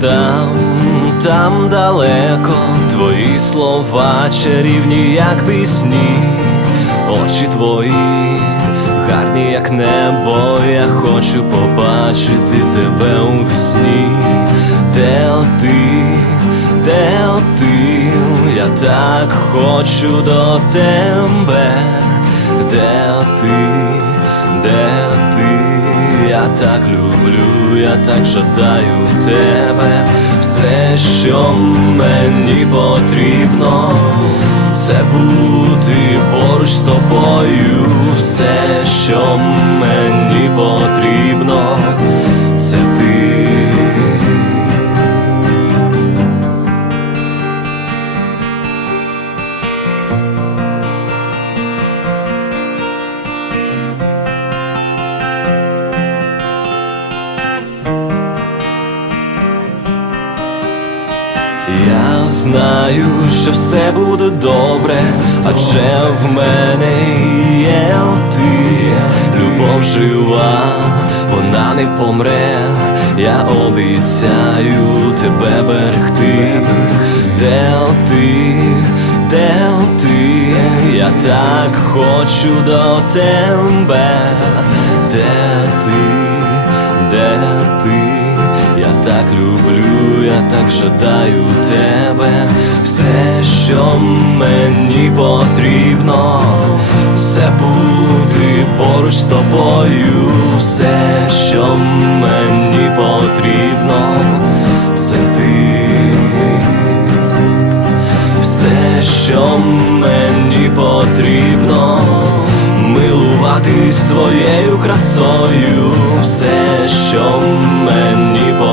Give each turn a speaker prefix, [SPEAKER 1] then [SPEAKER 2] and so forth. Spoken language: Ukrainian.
[SPEAKER 1] там, там далеко, твої слова чарівні, як пісні, очі твої, гарні, як небо, я хочу побачити тебе у вісні, де ти, де ти, я так хочу до тебе, де ти, де ти, я так люблю, я так жадаю тебе, все, що мені потрібно, це бути поруч з тобою, все, що мені потрібно, Я знаю, що все буде добре, адже в мене є ти, любов жива, вона не помре, я обіцяю тебе берегти, де ти, де ти, я так хочу до тебе, де так люблю, я так жадаю тебе, все, що мені потрібно, це бути поруч з тобою, все, що мені потрібно, це ти, все, що мені потрібно, милуватись твоєю красою, все, що мені потрібно.